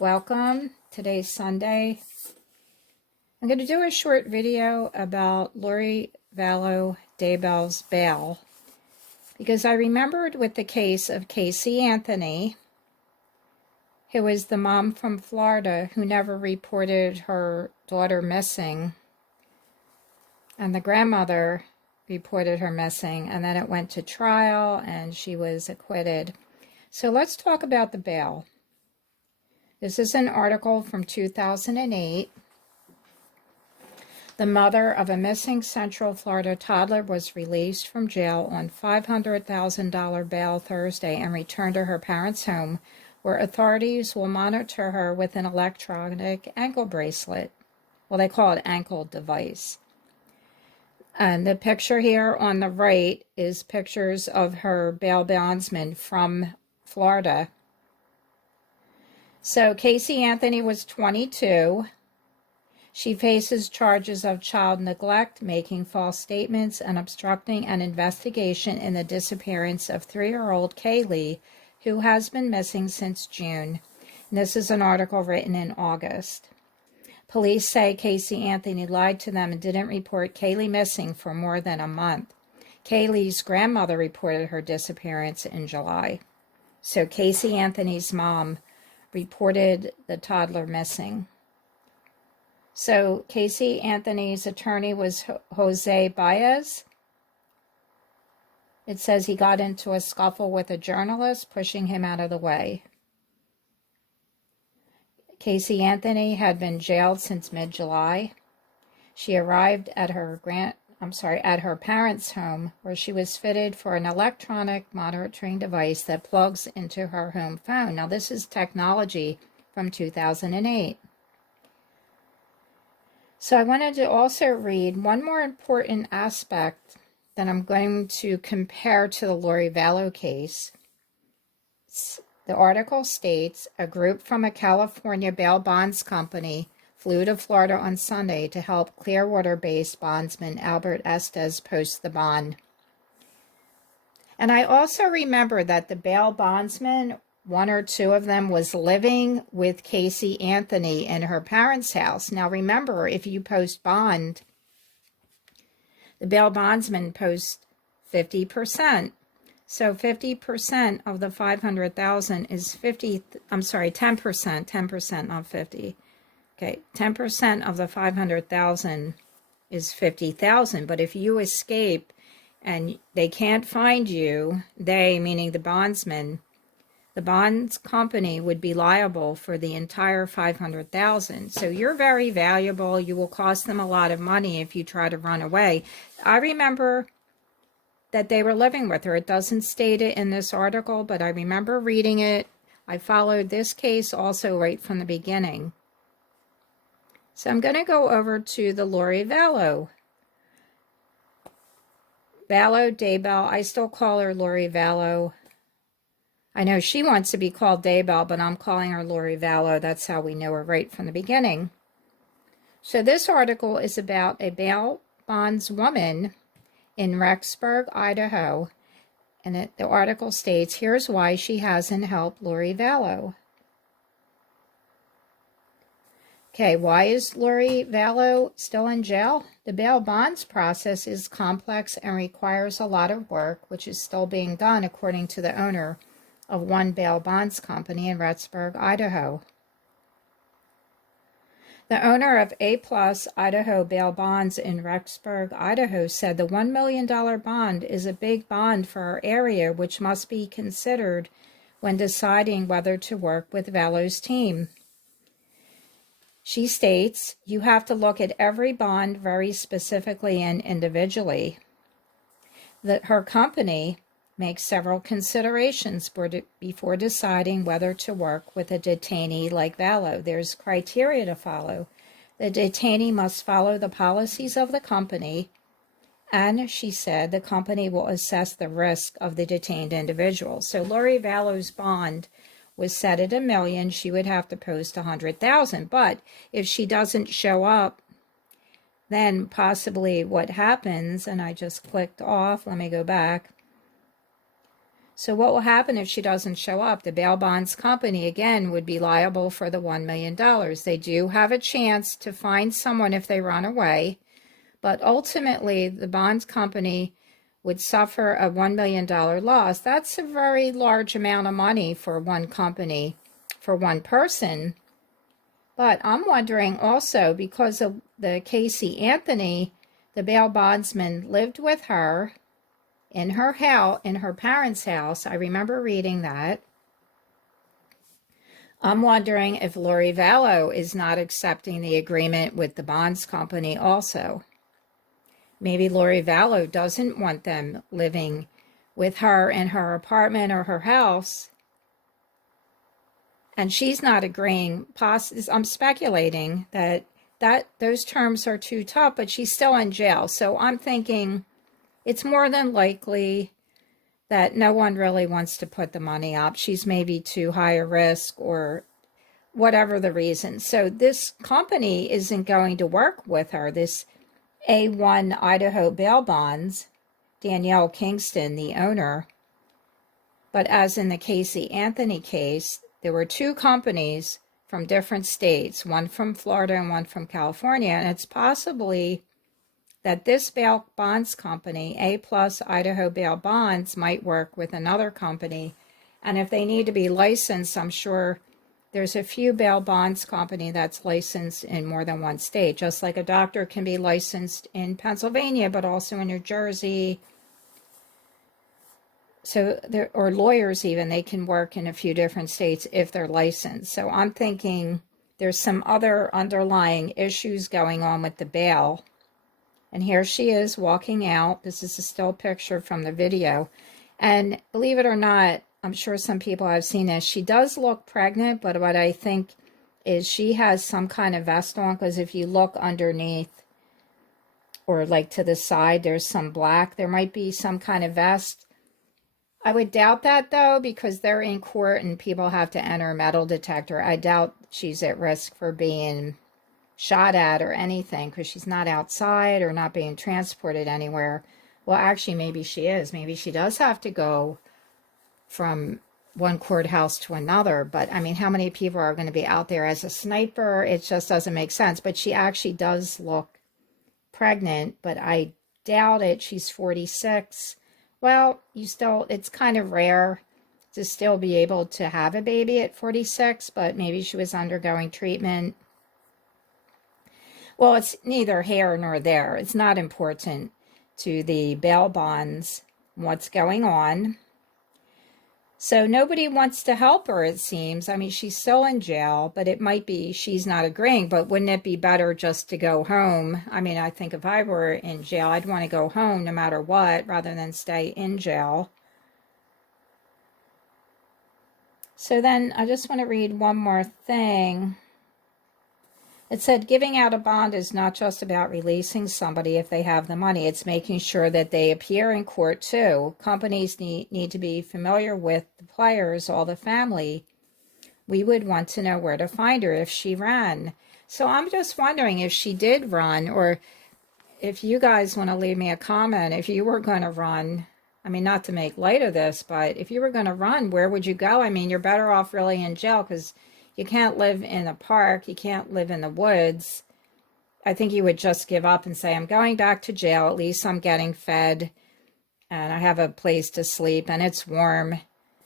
Welcome. Today's Sunday. I'm going to do a short video about Lori Vallow Daybell's bail because I remembered with the case of Casey Anthony, who is the mom from Florida who never reported her daughter missing, and the grandmother reported her missing, and then it went to trial and she was acquitted. So let's talk about the bail. This is an article from 2008. The mother of a missing Central Florida toddler was released from jail on $500,000 bail Thursday and returned to her parents' home, where authorities will monitor her with an electronic ankle bracelet. Well, they call it ankle device. And the picture here on the right is pictures of her bail bondsman from Florida. So Casey Anthony was 22. She faces charges of child neglect, making false statements, and obstructing an investigation in the disappearance of 3-year-old Kaylee, who has been missing since June. And this is an article written in August. Police say Casey Anthony lied to them and didn't report Kaylee missing for more than a month. Kaylee's grandmother reported her disappearance in July. So Casey Anthony's mom reported the toddler missing. So Casey Anthony's attorney was Jose Baez. It says he got into a scuffle with a journalist, pushing him out of the way. Casey Anthony had been jailed since mid-July. She arrived at her parents' home, where she was fitted for an electronic monitoring device that plugs into her home phone. Now, this is technology from 2008. So I wanted to also read one more important aspect that I'm going to compare to the Lori Vallow case. The article states, a group from a California bail bonds company flew to Florida on Sunday to help Clearwater-based bondsman Albert Estes post the bond. And I also remember that the bail bondsman, one or two of them, was living with Casey Anthony in her parents' house. Now remember, if you post bond, the bail bondsman posts 50%. So 50% of the $500,000 is 10%, not 50. Okay, 10% of the $500,000 is $50,000. But if you escape and they can't find you, they, meaning the bondsman, the bonds company would be liable for the entire $500,000. So you're very valuable. You will cost them a lot of money if you try to run away. I remember that they were living with her. It doesn't state it in this article, but I remember reading it. I followed this case also right from the beginning. So I'm going to go over to the Lori Vallow. Vallow Daybell. I still call her Lori Vallow. I know she wants to be called Daybell, but I'm calling her Lori Vallow. That's how we know her right from the beginning. So this article is about a bail bondswoman in Rexburg, Idaho. And the article states, here's why she hasn't helped Lori Vallow. Okay, why is Lori Vallow still in jail? The bail bonds process is complex and requires a lot of work, which is still being done according to the owner of one bail bonds company in Rexburg, Idaho. The owner of A+ Idaho Bail Bonds in Rexburg, Idaho, said the $1 million bond is a big bond for our area, which must be considered when deciding whether to work with Vallow's team. She states, you have to look at every bond very specifically and individually. Her company makes several considerations before deciding whether to work with a detainee like Vallow. There's criteria to follow. The detainee must follow the policies of the company, and she said the company will assess the risk of the detained individual. So Lori Vallow's bond was set at $1 million. She would have to post $100,000. But if she doesn't show up, then possibly what happens, and I just clicked off, let me go back. So what will happen if she doesn't show up? The bail bonds company, again, would be liable for the $1 million. They do have a chance to find someone if they run away, but ultimately the bonds company would suffer a $1 million loss. That's a very large amount of money for one company, for one person. But I'm wondering also, because of the Casey Anthony, the bail bondsman lived with her in her house, in her parents' house. I remember reading that. I'm wondering if Lori Vallow is not accepting the agreement with the bonds company also. Maybe Lori Vallow doesn't want them living with her in her apartment or her house, and she's not agreeing. I'm speculating that those terms are too tough, but she's still in jail. So I'm thinking it's more than likely that no one really wants to put the money up. She's maybe too high a risk or whatever the reason. So this company isn't going to work with her, this A1 Idaho Bail Bonds, Danielle Kingston, the owner. But as in the Casey Anthony case, there were two companies from different states, one from Florida and one from California, and it's possibly that this bail bonds company, A Plus Idaho Bail Bonds, might work with another company. And if they need to be licensed, I'm sure there's a few bail bonds company that's licensed in more than one state, just like a doctor can be licensed in Pennsylvania, but also in New Jersey. So there, or lawyers even, they can work in a few different states if they're licensed. So I'm thinking there's some other underlying issues going on with the bail. And here she is walking out. This is a still picture from the video. And believe it or not, I'm sure some people have seen this. She does look pregnant, but what I think is she has some kind of vest on, because if you look underneath or like to the side, there's some black. There might be some kind of vest. I would doubt that though, because they're in court and people have to enter a metal detector. I doubt she's at risk for being shot at or anything, because she's not outside or not being transported anywhere. Well, actually, maybe she is. Maybe she does have to go from one courthouse to another. But I mean, how many people are going to be out there as a sniper? It just doesn't make sense. But she actually does look pregnant, but I doubt it. She's 46. Well, it's kind of rare to still be able to have a baby at 46, but maybe she was undergoing treatment. Well, it's neither here nor there. It's not important to the bail bonds what's going on. So nobody wants to help her, it seems. I mean, she's still in jail, but it might be she's not agreeing. But wouldn't it be better just to go home? I mean, I think if I were in jail, I'd want to go home no matter what, rather than stay in jail. So then I just want to read one more thing. It said giving out a bond is not just about releasing somebody if they have the money. It's making sure that they appear in court too. Companies need to be familiar with the players, all the family. We would want to know where to find her if she ran. So I'm just wondering if she did run, or if you guys want to leave me a comment, if you were going to run. I mean, not to make light of this, but if you were going to run, where would you go? I mean, you're better off really in jail, because you can't live in a park. You can't live in the woods. I think you would just give up and say, I'm going back to jail. At least I'm getting fed and I have a place to sleep and it's warm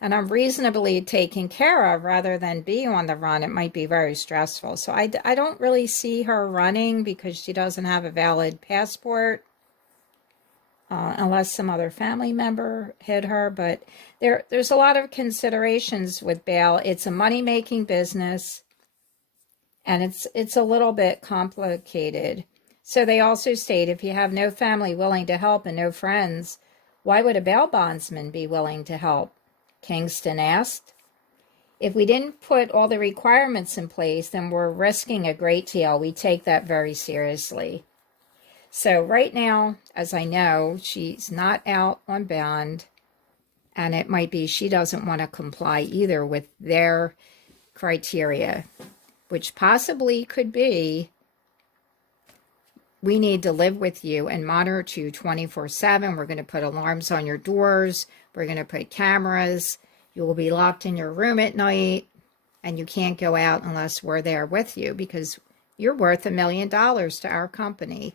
and I'm reasonably taken care of, rather than be on the run. It might be very stressful. So I don't really see her running, because she doesn't have a valid passport. Unless some other family member hid her. But there's a lot of considerations with bail. It's a money-making business, and it's a little bit complicated. So they also state, if you have no family willing to help and no friends, why would a bail bondsman be willing to help? Kingston asked. If we didn't put all the requirements in place, then we're risking a great deal. We take that very seriously. So right now, as I know, she's not out on bond, and it might be she doesn't want to comply either with their criteria, which possibly could be we need to live with you and monitor you 24/7. We're going to put alarms on your doors. We're going to put cameras. You will be locked in your room at night, and you can't go out unless we're there with you because you're worth $1 million to our company.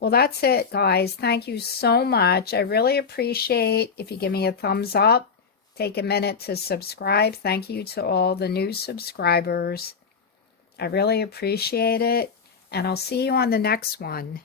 Well, that's it, guys. Thank you so much. I really appreciate if you give me a thumbs up. Take a minute to subscribe. Thank you to all the new subscribers. I really appreciate it. And I'll see you on the next one.